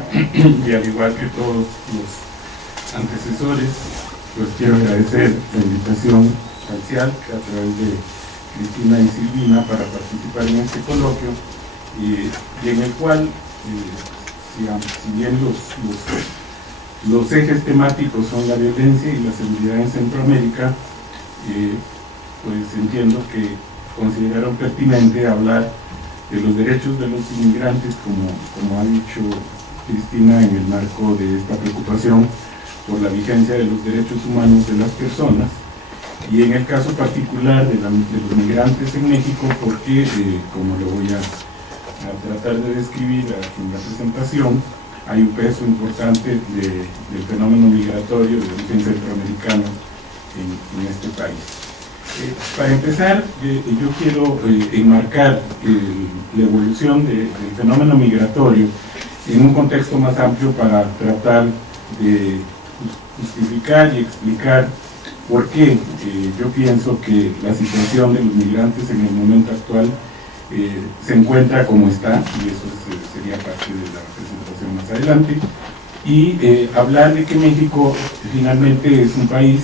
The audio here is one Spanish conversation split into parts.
Cristina, y al igual que todos los antecesores, pues quiero agradecer la invitación parcial a través de Cristina y Silvina para participar en este coloquio, y en el cual, si bien los ejes temáticos son la violencia y la seguridad en Centroamérica, pues entiendo que consideraron pertinente hablar de los derechos de los inmigrantes, como ha dicho Cristina, en el marco de esta preocupación por la vigencia de los derechos humanos de las personas, y en el caso particular de los migrantes en México, porque, como lo voy a tratar de describir en la presentación, hay un peso importante del fenómeno migratorio de origen centroamericano en este país. Para empezar, yo quiero enmarcar la evolución del fenómeno migratorio en un contexto más amplio para tratar de justificar y explicar por qué yo pienso que la situación de los migrantes en el momento actual se encuentra como está, y eso sería parte de la presentación más adelante, y hablar de que México finalmente es un país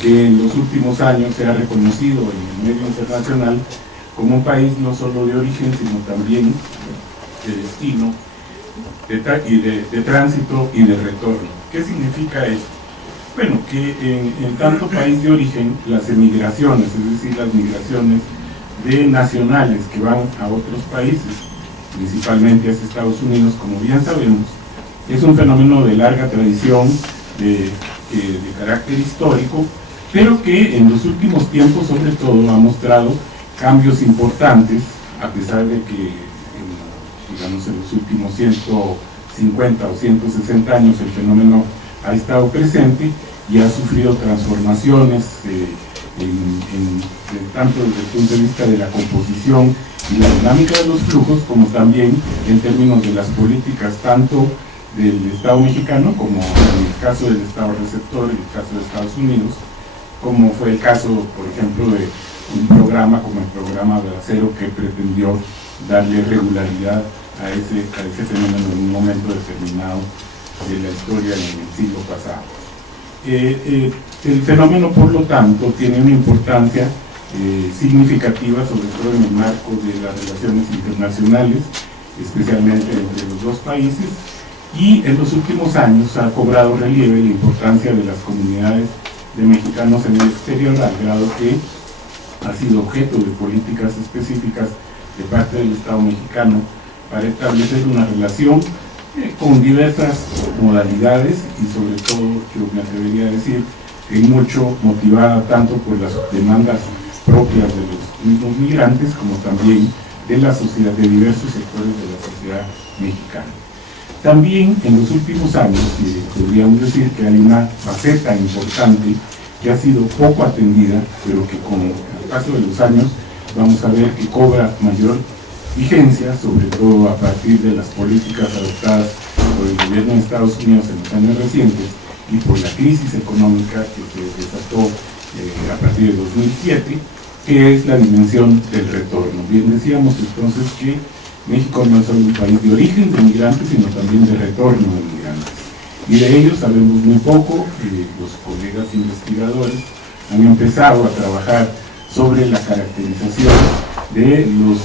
que en los últimos años se ha reconocido en el medio internacional como un país no solo de origen, sino también de destino, de tránsito y de retorno. ¿Qué significa esto? Bueno, que en tanto país de origen, las emigraciones, es decir, las migraciones de nacionales que van a otros países, principalmente a Estados Unidos, como bien sabemos, es un fenómeno de larga tradición, de carácter histórico, pero que en los últimos tiempos, sobre todo, ha mostrado cambios importantes, a pesar de que, digamos, en los últimos 150 o 160 años el fenómeno ha estado presente y ha sufrido transformaciones, tanto desde el punto de vista de la composición y la dinámica de los flujos, como también en términos de las políticas, tanto del Estado mexicano, como en el caso del Estado receptor, en el caso de Estados Unidos, como fue el caso, por ejemplo, de un programa como el programa Bracero, que pretendió darle regularidad a ese fenómeno en un momento determinado de la historia en el siglo pasado. El fenómeno, por lo tanto, tiene una importancia significativa, sobre todo en el marco de las relaciones internacionales, especialmente entre los dos países, y en los últimos años ha cobrado relieve la importancia de las comunidades de mexicanos en el exterior, al grado que ha sido objeto de políticas específicas de parte del Estado mexicano para establecer una relación con diversas modalidades, y sobre todo, yo me atrevería a decir, que mucho motivada tanto por las demandas propias de los mismos migrantes, como también de la sociedad, de diversos sectores de la sociedad mexicana. También en los últimos años podríamos decir que hay una faceta importante que ha sido poco atendida, pero que con el paso de los años vamos a ver que cobra mayor vigencia, sobre todo a partir de las políticas adoptadas por el gobierno de Estados Unidos en los años recientes y por la crisis económica que se desató a partir de 2007, que es la dimensión del retorno. Bien decíamos entonces que México no es solo un país de origen de migrantes, sino también de retorno de migrantes. Y de ellos sabemos muy poco. Los colegas investigadores han empezado a trabajar sobre la caracterización de los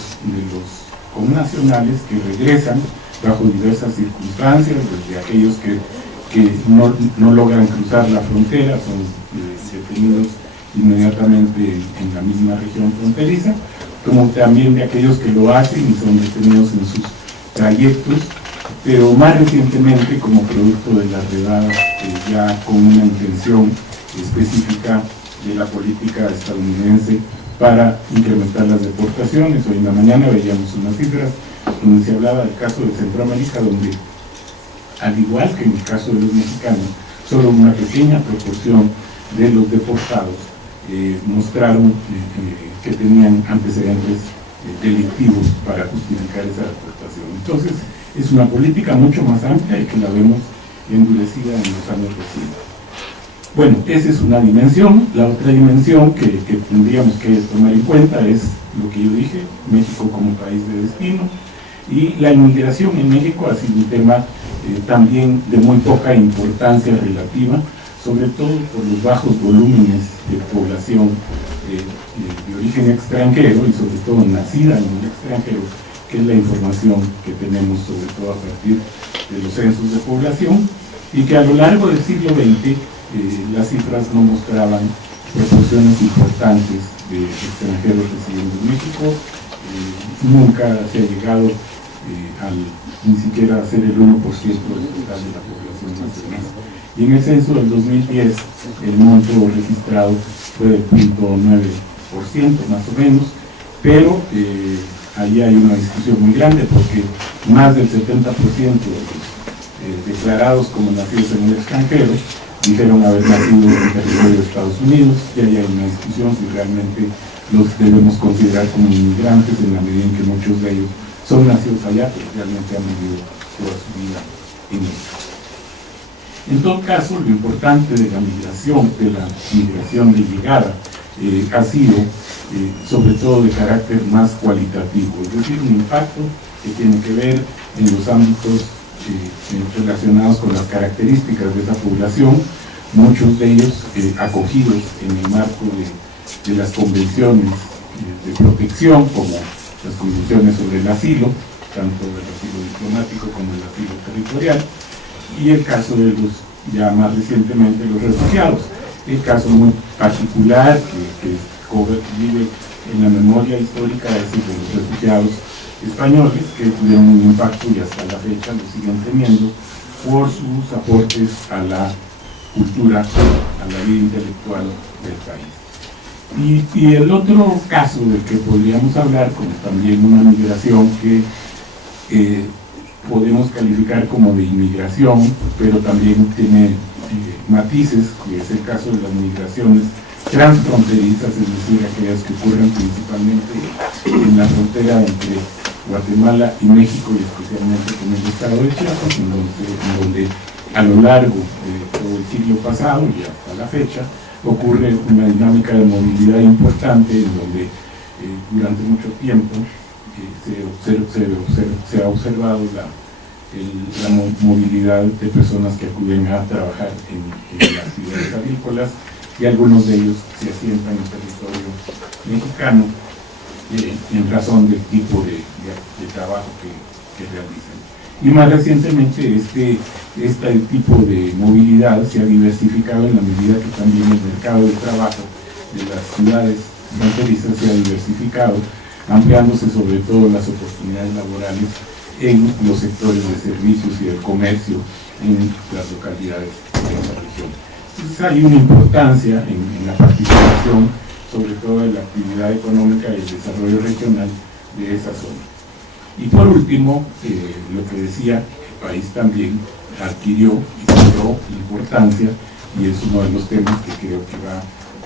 connacionales que regresan bajo diversas circunstancias, desde aquellos que no logran cruzar la frontera, son detenidos inmediatamente en la misma región fronteriza, como también de aquellos que lo hacen y son detenidos en sus trayectos, pero más recientemente como producto de las redadas ya con una intención específica de la política estadounidense para incrementar las deportaciones. Hoy en la mañana veíamos unas cifras donde se hablaba del caso de Centroamérica, donde, al igual que en el caso de los mexicanos, solo una pequeña proporción de los deportados mostraron que tenían antecedentes delictivos para justificar esa deportación. Entonces, es una política mucho más amplia y que la vemos endurecida en los años recientes. Bueno, esa es una dimensión. La otra dimensión que tendríamos que tomar en cuenta es lo que yo dije, México como país de destino, Y la inmigración en México ha sido un tema también de muy poca importancia relativa, sobre todo por los bajos volúmenes de población de origen extranjero y sobre todo nacida en el extranjero, que es la información que tenemos sobre todo a partir de los censos de población, y que a lo largo del siglo XX las cifras no mostraban proporciones importantes de extranjeros residiendo en México. Nunca se ha llegado ni siquiera a ser el 1% del total de la población nacional. Y en el censo del 2010 el monto registrado fue del 0.9% más o menos, pero ahí hay una discusión muy grande porque más del 70% de los declarados como nacidos en el extranjero dijeron haber nacido en el territorio de Estados Unidos, y ahí hay una discusión si realmente los debemos considerar como inmigrantes en la medida en que muchos de ellos son nacidos allá, pero realmente han vivido toda su vida en México. En todo caso, lo importante de la migración de llegada, ha sido sobre todo de carácter más cualitativo, es decir, un impacto que tiene que ver en los ámbitos relacionados con las características de esa población, muchos de ellos acogidos en el marco de las convenciones de protección, como las convenciones sobre el asilo, tanto el asilo diplomático como el asilo territorial, y el caso de los, ya más recientemente, los refugiados. El caso muy particular que vive en la memoria histórica es el de los refugiados españoles, que tuvieron un impacto y hasta la fecha lo siguen teniendo por sus aportes a la cultura, a la vida intelectual del país. Y el otro caso del que podríamos hablar, como también una migración que podemos calificar como de inmigración, pero también tiene matices, que es el caso de las migraciones transfronterizas, es decir, aquellas que ocurren principalmente en la frontera entre Guatemala y México, y especialmente con el estado de Chiapas, en donde a lo largo de todo el siglo pasado y hasta la fecha ocurre una dinámica de movilidad importante, en donde durante mucho tiempo se ha observado la movilidad de personas que acuden a trabajar en las ciudades agrícolas, y algunos de ellos se asientan en territorio mexicano en razón del tipo de trabajo que realizan. Y más recientemente este tipo de movilidad se ha diversificado en la medida que también el mercado de trabajo de las ciudades fronterizas se ha diversificado, ampliándose sobre todo las oportunidades laborales en los sectores de servicios y del comercio en las localidades de esa región. Entonces hay una importancia en la participación, sobre todo de la actividad económica y el desarrollo regional de esa zona. Y por último, lo que decía, el país también adquirió y cobró importancia, y es uno de los temas que creo que va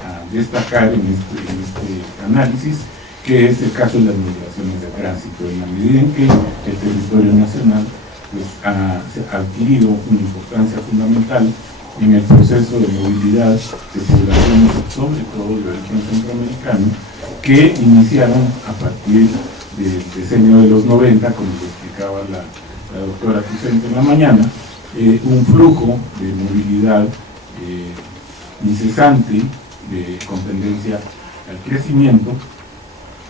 a destacar en este análisis, que es el caso de las migraciones de tránsito, en la medida en que el territorio nacional pues, ha adquirido una importancia fundamental en el proceso de movilidad de poblaciones, sobre todo de origen centroamericano, que iniciaron a partir del decenio de los 90, como lo explicaba la doctora Tucente en la mañana, un flujo de movilidad incesante, con tendencia al crecimiento,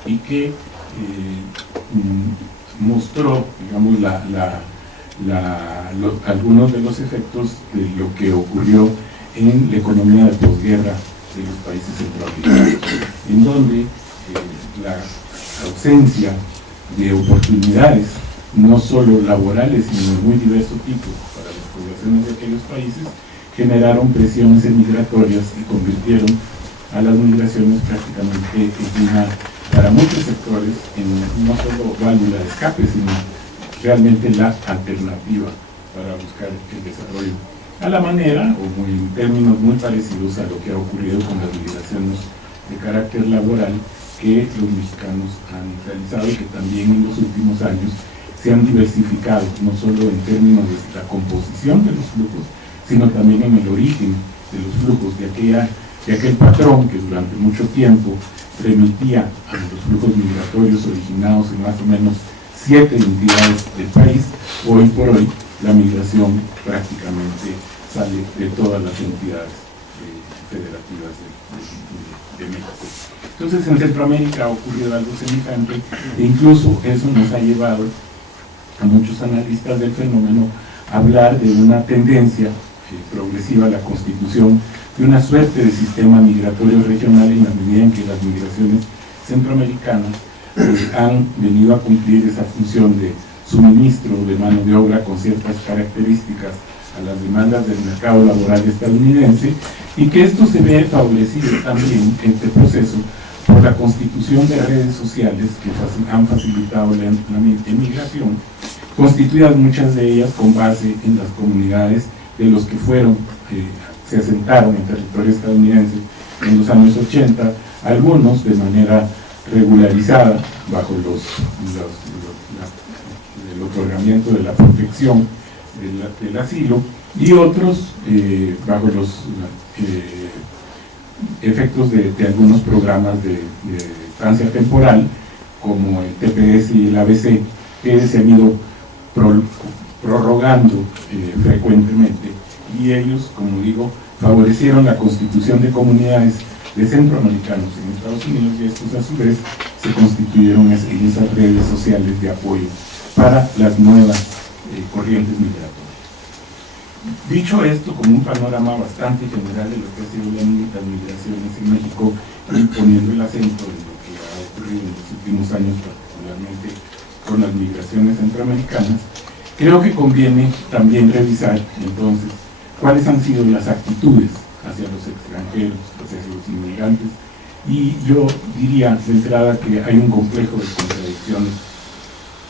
y que mostró, digamos, algunos de los efectos de lo que ocurrió en la economía de posguerra de los países centroamericanos, en donde la ausencia de oportunidades, no solo laborales, sino de muy diversos tipos para las poblaciones de aquellos países, generaron presiones migratorias y convirtieron a las migraciones prácticamente para muchos sectores en no solo válvula de escape, sino realmente la alternativa para buscar el desarrollo, a la manera, o en términos muy parecidos a lo que ha ocurrido con las migraciones de carácter laboral que los mexicanos han realizado, y que también en los últimos años se han diversificado, no solo en términos de la composición de los flujos, sino también en el origen de los flujos, de aquel patrón que durante mucho tiempo remitía a los flujos migratorios originados en más o menos 7 entidades del país. Hoy por hoy la migración prácticamente sale de todas las entidades federativas de México. Entonces en Centroamérica ha ocurrido algo semejante e incluso eso nos ha llevado a muchos analistas del fenómeno a hablar de una tendencia progresiva a la constitución de una suerte de sistema migratorio regional en la medida en que las migraciones centroamericanas han venido a cumplir esa función de suministro de mano de obra con ciertas características a las demandas del mercado laboral estadounidense, y que esto se ve favorecido también en este proceso por la constitución de redes sociales que han facilitado la emigración, constituidas muchas de ellas con base en las comunidades de los que se asentaron en territorio estadounidense en los años 80, algunos de manera regularizada bajo el otorgamiento de la protección del asilo, y otros bajo los efectos de algunos programas de estancia temporal, como el TPS y el ABC, que se han ido prorrogando frecuentemente, y ellos, como digo, favorecieron la constitución de comunidades de centroamericanos en Estados Unidos, y estos a su vez se constituyeron en esas redes sociales de apoyo para las nuevas corrientes migratorias. Dicho esto, como un panorama bastante general de lo que ha sido las migraciones en México, y poniendo el acento en lo que ha ocurrido en los últimos años, particularmente con las migraciones centroamericanas, creo que conviene también revisar entonces cuáles han sido las actitudes hacia los extranjeros, hacia los inmigrantes, y yo diría de entrada que hay un complejo de contradicciones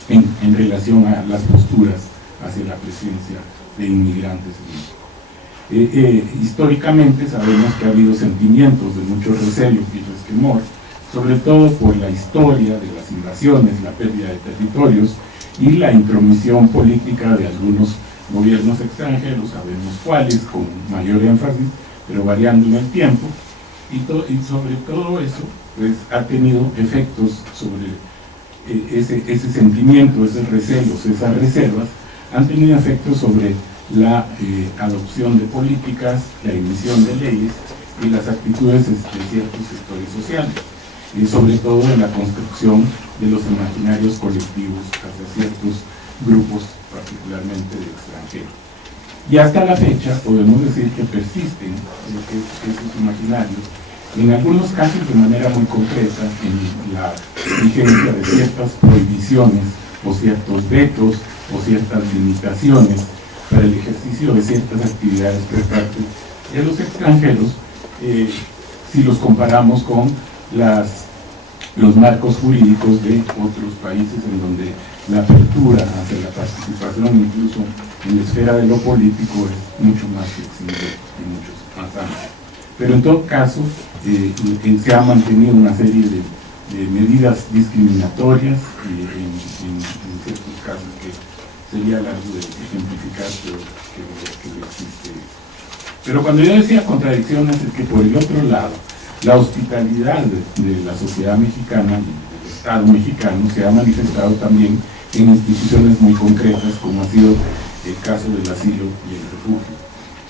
en relación a las posturas hacia la presencia de inmigrantes en México. Históricamente sabemos que ha habido sentimientos de mucho recelo y resquemor, sobre todo por la historia de las invasiones, la pérdida de territorios y la intromisión política de algunos gobiernos extranjeros, sabemos cuáles, con mayor énfasis, pero variando en el tiempo, y sobre todo eso pues ha tenido efectos sobre ese sentimiento, esos recelos, esas reservas, han tenido efectos sobre la adopción de políticas, la emisión de leyes y las actitudes de ciertos sectores sociales, y sobre todo en la construcción de los imaginarios colectivos hacia ciertos grupos, particularmente de extranjeros. Y hasta la fecha podemos decir que persisten esos imaginarios, en algunos casos de manera muy concreta, en la vigencia de ciertas prohibiciones o ciertos vetos o ciertas limitaciones para el ejercicio de ciertas actividades por parte de los extranjeros, si los comparamos con los marcos jurídicos de otros países en donde la apertura hacia la participación, incluso en la esfera de lo político, es mucho más flexible y mucho más amplio. Pero en todo caso, se ha mantenido una serie de medidas discriminatorias en ciertos casos que sería largo de ejemplificar, pero que existe. Pero cuando yo decía contradicciones, es que por el otro lado, la hospitalidad de la sociedad mexicana, del Estado mexicano, se ha manifestado también en instituciones muy concretas, como ha sido el caso del asilo y el refugio,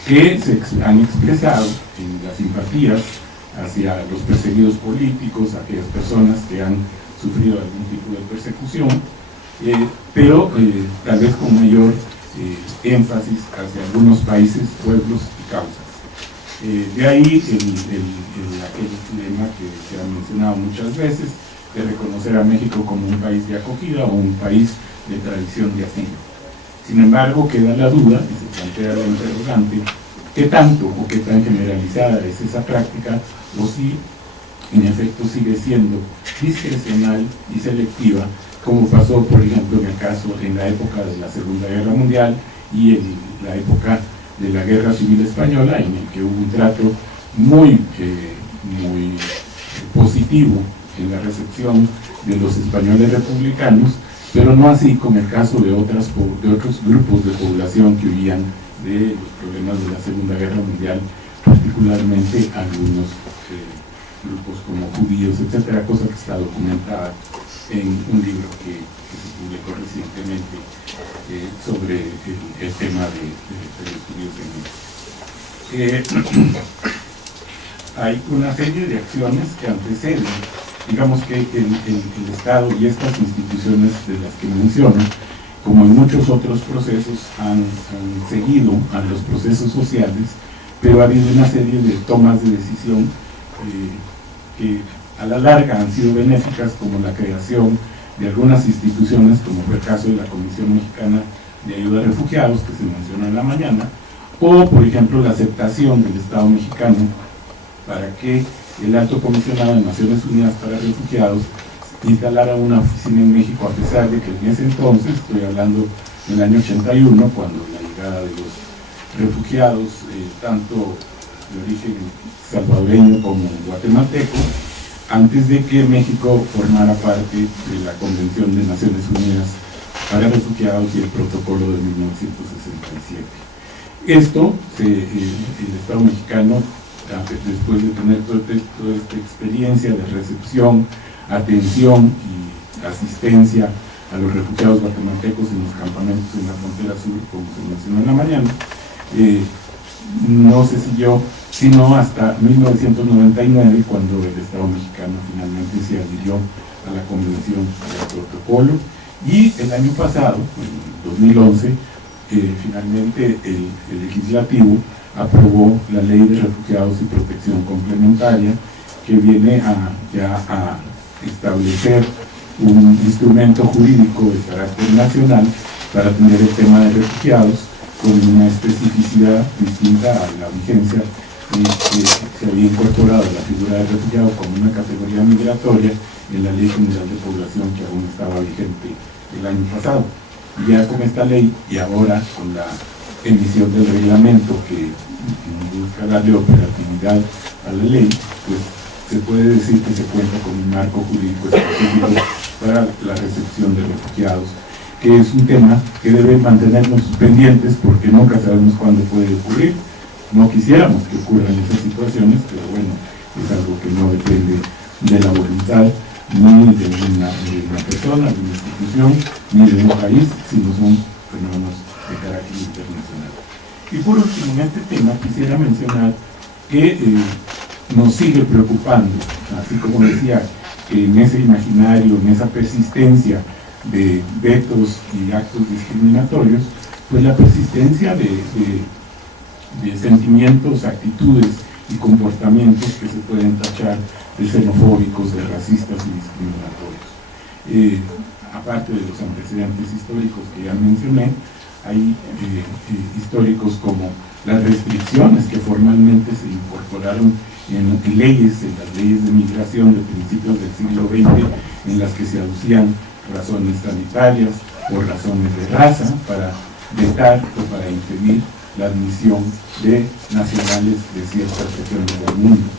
que se han expresado en las simpatías hacia los perseguidos políticos, aquellas personas que han sufrido algún tipo de persecución, pero tal vez con mayor énfasis hacia algunos países, pueblos y causas. De ahí aquel lema que se ha mencionado muchas veces, de reconocer a México como un país de acogida o un país de tradición de asilo. Sin embargo, queda la duda, y se plantea la interrogante, qué tanto o qué tan generalizada es esa práctica, o si en efecto sigue siendo discrecional y selectiva, como pasó por ejemplo en la época de la Segunda Guerra Mundial y en la época de la Guerra Civil Española, en el que hubo un trato muy positivo en la recepción de los españoles republicanos, pero no así con el caso de otros grupos de población que huían de los problemas de la Segunda Guerra Mundial, particularmente algunos grupos como judíos, etcétera, cosa que está documentada en un libro que se publicó recientemente sobre el tema de estudios de México. Hay una serie de acciones que anteceden, digamos que el Estado y estas instituciones de las que menciono, como en muchos otros procesos, han seguido a los procesos sociales, pero ha habido una serie de tomas de decisión que a la larga han sido benéficas, como la creación de algunas instituciones, como fue el caso de la Comisión Mexicana de Ayuda a Refugiados, que se mencionó en la mañana, o por ejemplo la aceptación del Estado mexicano para que el Alto Comisionado de Naciones Unidas para Refugiados instalara una oficina en México, a pesar de que en ese entonces, estoy hablando del año 81, cuando la llegada de los refugiados, tanto de origen salvadoreño como guatemalteco, antes de que México formara parte de la Convención de Naciones Unidas para Refugiados y el Protocolo de 1967. Esto, el Estado mexicano, después de tener toda esta experiencia de recepción, atención y asistencia a los refugiados guatemaltecos en los campamentos en la frontera sur, como se mencionó en la mañana, no se siguió sino hasta 1999, cuando el Estado mexicano finalmente se adhirió a la Convención del Protocolo, y el año pasado, en 2011, finalmente el Legislativo aprobó la Ley de Refugiados y Protección Complementaria, que viene a establecer un instrumento jurídico de carácter nacional para atender el tema de refugiados, con una especificidad distinta a la vigencia que se había incorporado la figura del refugiado como una categoría migratoria en la Ley General de Población, que aún estaba vigente el año pasado. Ya con esta ley, y ahora con la emisión del reglamento que busca darle operatividad a la ley, pues se puede decir que se cuenta con un marco jurídico específico para la recepción de refugiados, que es un tema que debe mantenernos pendientes, porque nunca sabemos cuándo puede ocurrir. No quisiéramos que ocurran esas situaciones, pero bueno, es algo que no depende de la voluntad ni de una persona, de una institución, ni de un país, sino son fenómenos de carácter internacional. Y por último, en este tema quisiera mencionar que nos sigue preocupando, así como decía, en ese imaginario, en esa persistencia de vetos y actos discriminatorios, pues la persistencia de sentimientos, actitudes y comportamientos que se pueden tachar de xenofóbicos, de racistas y discriminatorios. Aparte de los antecedentes históricos que ya mencioné, hay históricos como las restricciones que formalmente se incorporaron en las leyes de migración de principios del siglo XX, en las que se aducían razones sanitarias o razones de raza para vetar o para impedir la admisión de nacionales de ciertas regiones del mundo.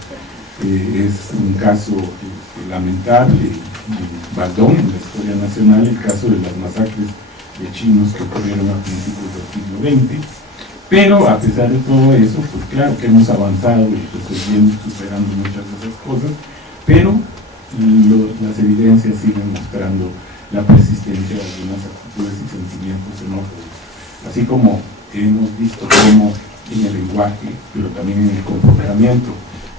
Es un caso lamentable, Baldón, en la historia nacional, el caso de las masacres de chinos que ocurrieron a principios del siglo XX, pero a pesar de todo eso, pues claro que hemos avanzado y resolviendo, superando muchas de esas cosas, pero las evidencias siguen mostrando la persistencia de algunas actitudes y sentimientos xenófobos, así como hemos visto cómo en el lenguaje, pero también en el comportamiento,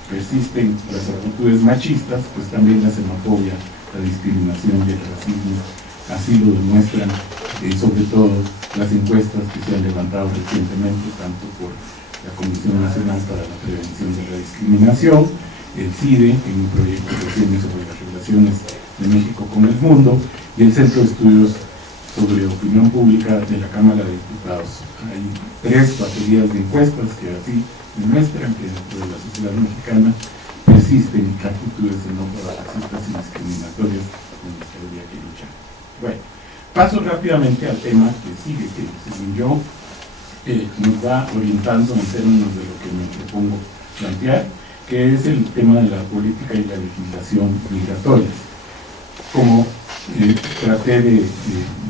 persisten las actitudes machistas, pues también la xenofobia, la discriminación y el racismo así lo demuestran, sobre todo las encuestas que se han levantado recientemente, tanto por la Comisión Nacional para la Prevención de la Discriminación, el CIDE, en un proyecto que tiene sobre las relaciones de México con el mundo, y el Centro de Estudios sobre Opinión Pública de la Cámara de Diputados. Hay 3 baterías de encuestas que así demuestran que dentro de la sociedad mexicana persisten actitudes xenófobas, racistas y discriminatorias en las que habría que luchar. Bueno, paso rápidamente al tema que sigue, que según yo nos va orientando en términos de lo que me propongo plantear, que es el tema de la política y la legislación migratoria. Como traté de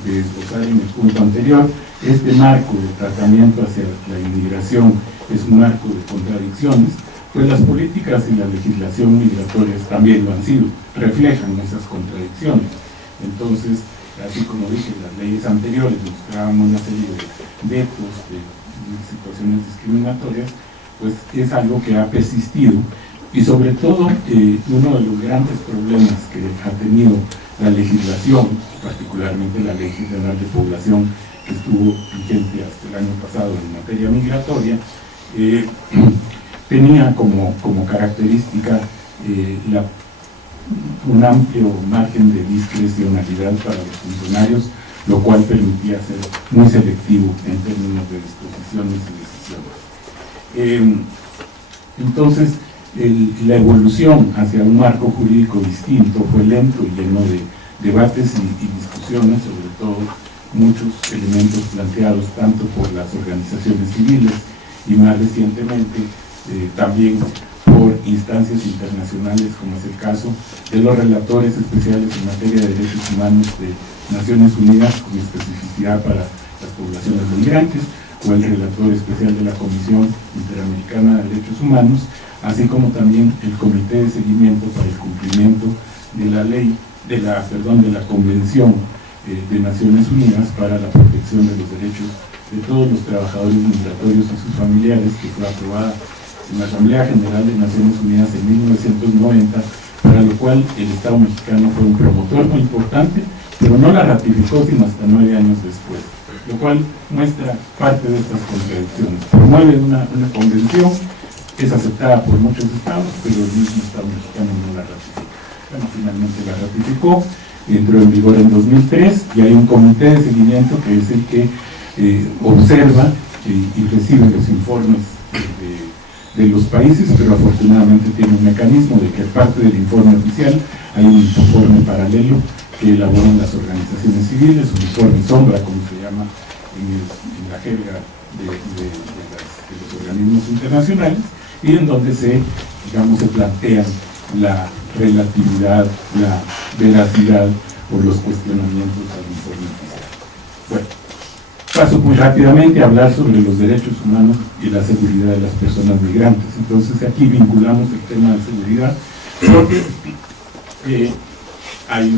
esbozar en el punto anterior, este marco de tratamiento hacia la inmigración es un marco de contradicciones, pues las políticas y la legislación migratorias también lo han sido, reflejan esas contradicciones. Entonces, así como dije, las leyes anteriores mostraban una serie de vetos, de situaciones discriminatorias, pues es algo que ha persistido. Y sobre todo, uno de los grandes problemas que ha tenido la legislación, particularmente la Ley General de Población, que estuvo vigente hasta el año pasado en materia migratoria, tenía como característica un amplio margen de discrecionalidad para los funcionarios, lo cual permitía ser muy selectivo en términos de disposiciones y decisiones. Entonces, la evolución hacia un marco jurídico distinto fue lento y lleno de debates y discusiones, sobre todo muchos elementos planteados tanto por las organizaciones civiles y más recientemente también por instancias internacionales, como es el caso de los relatores especiales en materia de derechos humanos de Naciones Unidas, con especificidad para las poblaciones migrantes, o el relator especial de la Comisión Interamericana de Derechos Humanos, así como también el Comité de Seguimiento para el Cumplimiento de la Ley, de la Convención de Naciones Unidas para la Protección de los Derechos de todos los trabajadores migratorios y sus familiares, que fue aprobada en la Asamblea General de Naciones Unidas en 1990, para lo cual el Estado mexicano fue un promotor muy importante, pero no la ratificó sino hasta 9 años después, lo cual muestra parte de estas contradicciones. Promueve una convención, es aceptada por muchos estados, pero el mismo Estado mexicano no la ratifica. Bueno, finalmente la ratificó, entró en vigor en 2003 y hay un comité de seguimiento que es el que observa y recibe los informes de los países, pero afortunadamente tiene un mecanismo de que aparte del informe oficial hay un informe paralelo que elaboran las organizaciones civiles, un informe sombra, como se llama en la jerga de los organismos internacionales, y en donde se plantea la relatividad, la veracidad o los cuestionamientos al informe oficial. Bueno, paso muy rápidamente a hablar sobre los derechos humanos y la seguridad de las personas migrantes. Entonces aquí vinculamos el tema de seguridad porque hay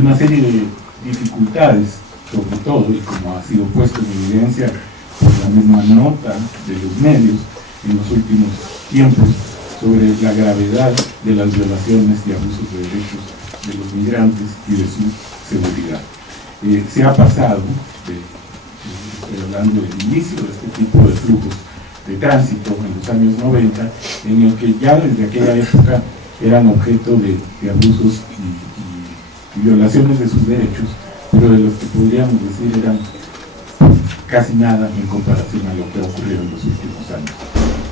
una serie de dificultades, sobre todo, y como ha sido puesto en evidencia por la misma nota de los medios en los últimos tiempos, sobre la gravedad de las violaciones y abusos de derechos de los migrantes y de su seguridad. Se ha pasado, estoy hablando del inicio de este tipo de flujos de tránsito en los años 90, en el que ya desde aquella época eran objeto de abusos y violaciones de sus derechos, pero de los que podríamos decir eran casi nada en comparación a lo que ha ocurrido en los últimos años.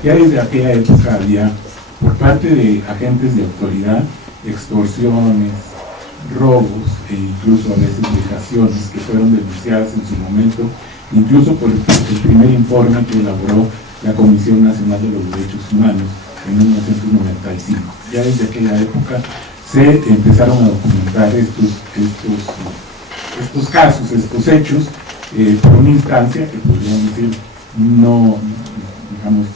Ya desde aquella época había, por parte de agentes de autoridad, extorsiones, robos e incluso a veces vejaciones que fueron denunciadas en su momento, incluso por el primer informe que elaboró la Comisión Nacional de los Derechos Humanos en 1995. Ya desde aquella época se empezaron a documentar estos casos, estos hechos, por una instancia que podríamos decir no, digamos,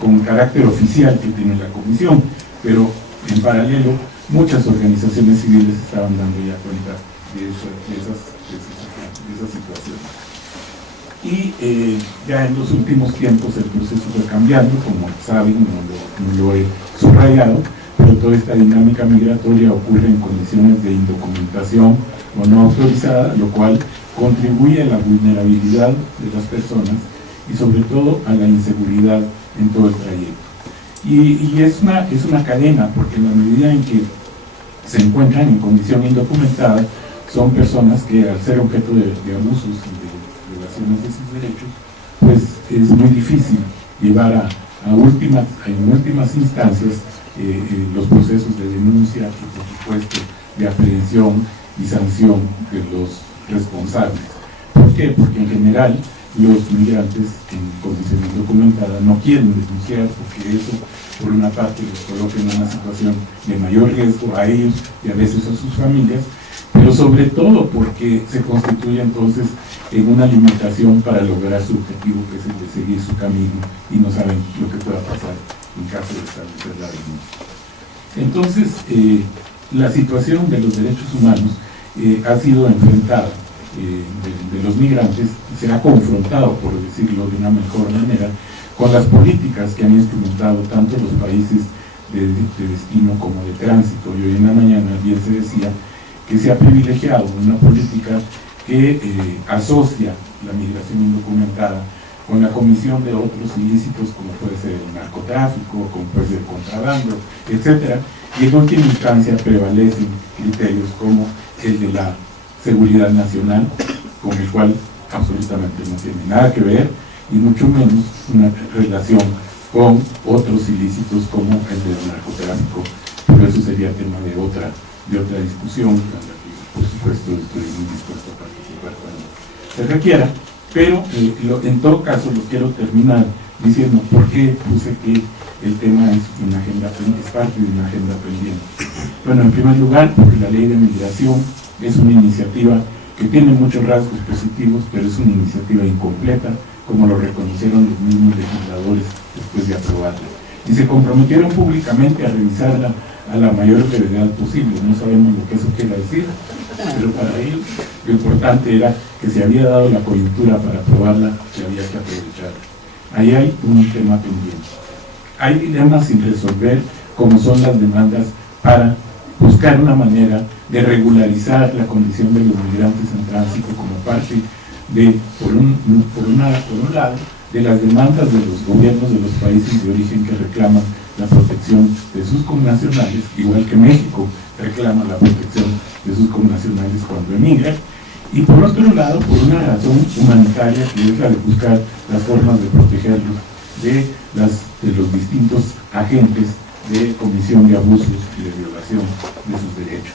con carácter oficial que tiene la comisión, pero en paralelo muchas organizaciones civiles estaban dando ya cuenta de esas situaciones. Y ya en los últimos tiempos el proceso fue cambiando, como saben, no lo he subrayado, pero toda esta dinámica migratoria ocurre en condiciones de indocumentación o no autorizada, lo cual contribuye a la vulnerabilidad de las personas y sobre todo a la inseguridad en todo el trayecto. Y es una cadena, porque en la medida en que se encuentran en condición indocumentada, son personas que al ser objeto de abusos y de violaciones de sus derechos, pues es muy difícil llevar en últimas instancias los procesos de denuncia y por supuesto de aprehensión y sanción de los responsables. ¿Por qué? Porque en general los migrantes en condición indocumentada no quieren denunciar, porque eso por una parte los coloca en una situación de mayor riesgo a ellos y a veces a sus familias, pero sobre todo porque se constituye entonces en una limitación para lograr su objetivo, que es el de seguir su camino, y no saben lo que pueda pasar en caso de establecer la denuncia. Entonces, la situación de los derechos humanos ha sido enfrentada de los migrantes, se ha confrontado, por decirlo de una mejor manera, con las políticas que han instrumentado tanto los países de destino como de tránsito. Y hoy en la mañana bien se decía que se ha privilegiado una política que asocia la migración indocumentada con la comisión de otros ilícitos como puede ser el narcotráfico, como puede ser el contrabando, etc. Y en última instancia prevalecen criterios como el de la seguridad nacional, con el cual absolutamente no tiene nada que ver, y mucho menos una relación con otros ilícitos como el del narcotráfico. Pero eso sería tema de otra discusión, en la que por supuesto estoy muy dispuesto a participar cuando se requiera. Pero en todo caso lo quiero terminar diciendo por qué puse que el tema es parte de una agenda pendiente. Bueno, en primer lugar, porque la ley de migración es una iniciativa que tiene muchos rasgos positivos, pero es una iniciativa incompleta, como lo reconocieron los mismos legisladores después de aprobarla. Y se comprometieron públicamente a revisarla a la mayor brevedad posible. No sabemos lo que eso quiera decir, pero para ellos lo importante era que se había dado la coyuntura para aprobarla, que había que aprovecharla. Ahí hay un tema pendiente. Hay dilemas sin resolver, como son las demandas para buscar una manera de regularizar la condición de los migrantes en tránsito como parte de, por un lado, de las demandas de los gobiernos de los países de origen que reclaman la protección de sus connacionales, igual que México reclama la protección de sus connacionales cuando emigran, y por otro lado, por una razón humanitaria que es la de buscar las formas de protegerlos de los distintos agentes de comisión de abusos y de violación de sus derechos.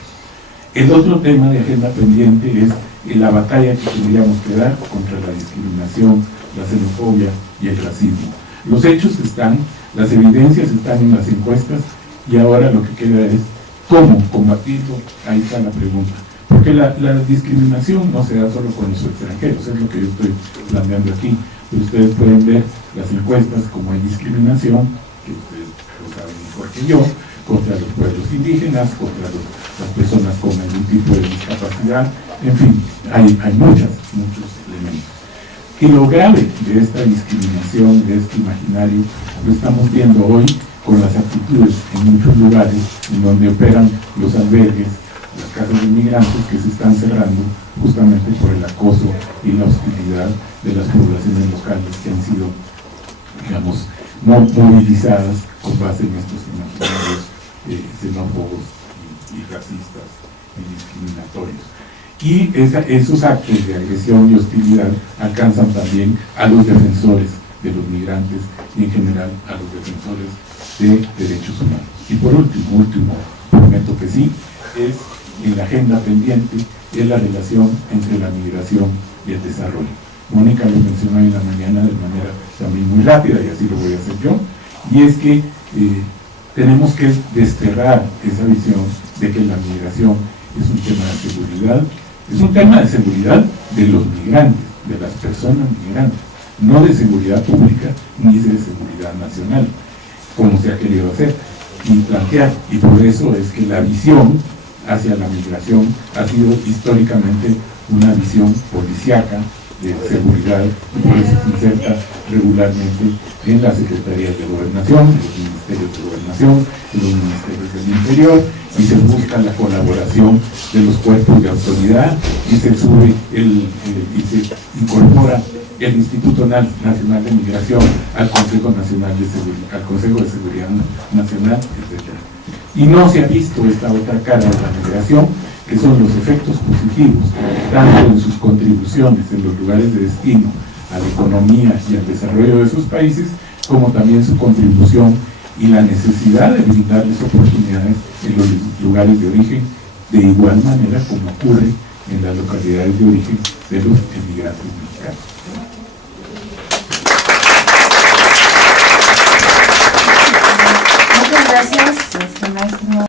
El otro tema de agenda pendiente es la batalla que tendríamos que dar contra la discriminación, la xenofobia y el racismo. Los hechos están, las evidencias están en las encuestas, y ahora lo que queda es cómo combatirlo. Ahí está la pregunta. Porque la discriminación no se da solo con los extranjeros, es lo que yo estoy planteando aquí. Pero ustedes pueden ver las encuestas, como hay discriminación, que ustedes lo saben mejor que yo, contra los pueblos indígenas, contra las personas con algún tipo de discapacidad, en fin, hay muchos elementos. Y lo grave de esta discriminación, de este imaginario, lo estamos viendo hoy con las actitudes en muchos lugares en donde operan los albergues, las casas de migrantes que se están cerrando justamente por el acoso y la hostilidad de las poblaciones locales que han sido, digamos, movilizadas con base en estos imaginarios xenófobos y racistas y discriminatorios. Y esos actos de agresión y hostilidad alcanzan también a los defensores de los migrantes y en general a los defensores de derechos humanos. Y por último, prometo que sí, es en la agenda pendiente, es la relación entre la migración y el desarrollo. Mónica lo mencionó en la mañana de manera también muy rápida, y así lo voy a hacer yo, y es que tenemos que desterrar esa visión de que la migración es un tema de seguridad, es un tema de seguridad de los migrantes, de las personas migrantes, no de seguridad pública ni de seguridad nacional, como se ha querido hacer y plantear. Y por eso es que la visión hacia la migración ha sido históricamente una visión policíaca de seguridad, y por eso se inserta regularmente en las secretarías de gobernación, en los ministerios de gobernación, en los ministerios del interior, y se busca la colaboración de los cuerpos de autoridad, y se sube y se incorpora el Instituto Nacional de Migración al Consejo Nacional de Seguridad, al Consejo de Seguridad Nacional, etc. Y no se ha visto esta otra cara de la migración, que son los efectos positivos, tanto en sus contribuciones en los lugares de destino, a la economía y al desarrollo de esos países, como también su contribución y la necesidad de brindarles oportunidades en los lugares de origen, de igual manera como ocurre en las localidades de origen de los emigrantes mexicanos. Muchas gracias, maestro.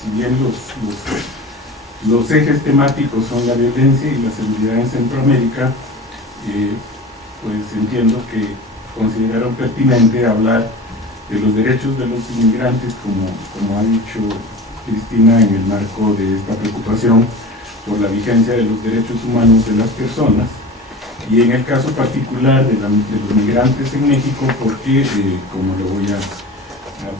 Si bien los ejes temáticos son la violencia y la seguridad en Centroamérica, pues entiendo que consideraron pertinente hablar de los derechos de los inmigrantes, como ha dicho Cristina, en el marco de esta preocupación por la vigencia de los derechos humanos de las personas, y en el caso particular de los migrantes en México, porque, como lo voy a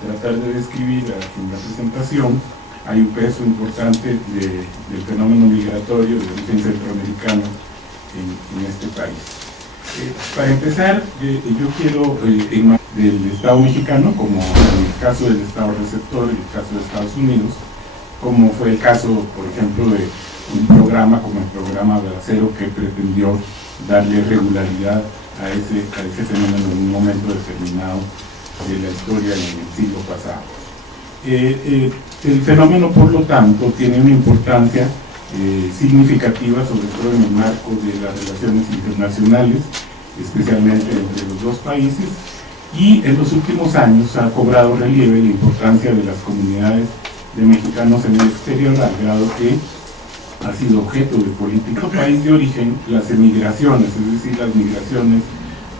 tratar de describir en la presentación, hay un peso importante del fenómeno migratorio de origen centroamericano en este país. Para empezar, yo quiero, del Estado mexicano, como en el caso del Estado receptor, en el caso de Estados Unidos, como fue el caso, por ejemplo, de un programa como el programa Bracero, que pretendió darle regularidad a ese fenómeno en un momento determinado de la historia en el siglo pasado. El fenómeno, por lo tanto, tiene una importancia significativa, sobre todo en el marco de las relaciones internacionales, especialmente entre los dos países, y en los últimos años ha cobrado relieve la importancia de las comunidades de mexicanos en el exterior, al grado que ha sido objeto de política en país de origen. Las emigraciones, es decir, las migraciones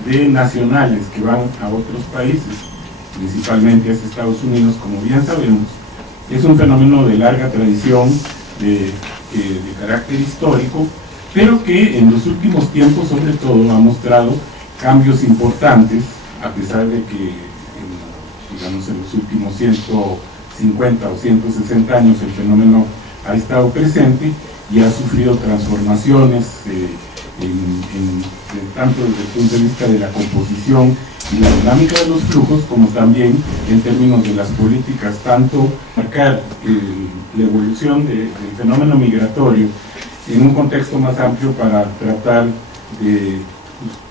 de nacionales que van a otros países, principalmente hacia Estados Unidos, como bien sabemos, es un fenómeno de larga tradición, de carácter histórico, pero que en los últimos tiempos, sobre todo, ha mostrado cambios importantes, a pesar de que, digamos, en los últimos 150 o 160 años el fenómeno ha estado presente y ha sufrido transformaciones, tanto desde el punto de vista de la composición y la dinámica de los flujos, como también en términos de las políticas, tanto marcar la evolución del fenómeno migratorio en un contexto más amplio para tratar de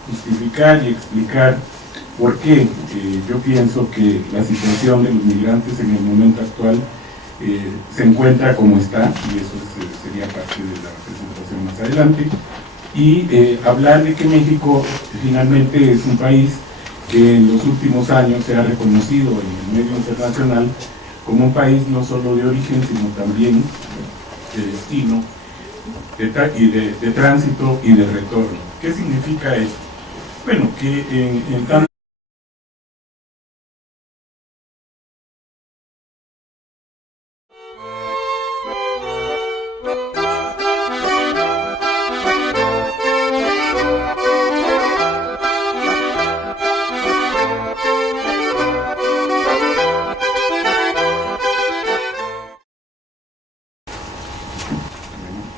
justificar y explicar por qué yo pienso que la situación de los migrantes en el momento actual se encuentra como está, y eso sería parte de la presentación más adelante, y hablar de que México finalmente es un país que en los últimos años se ha reconocido en el medio internacional como un país no solo de origen, sino también de destino, de tránsito y de retorno. ¿Qué significa esto? Bueno, que en tanto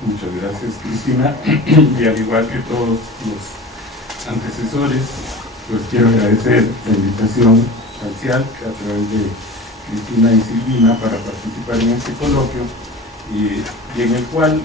muchas gracias, Cristina, y al igual que todos los antecesores, pues quiero agradecer la invitación parcial a través de Cristina y Silvina para participar en este coloquio, y en el cual,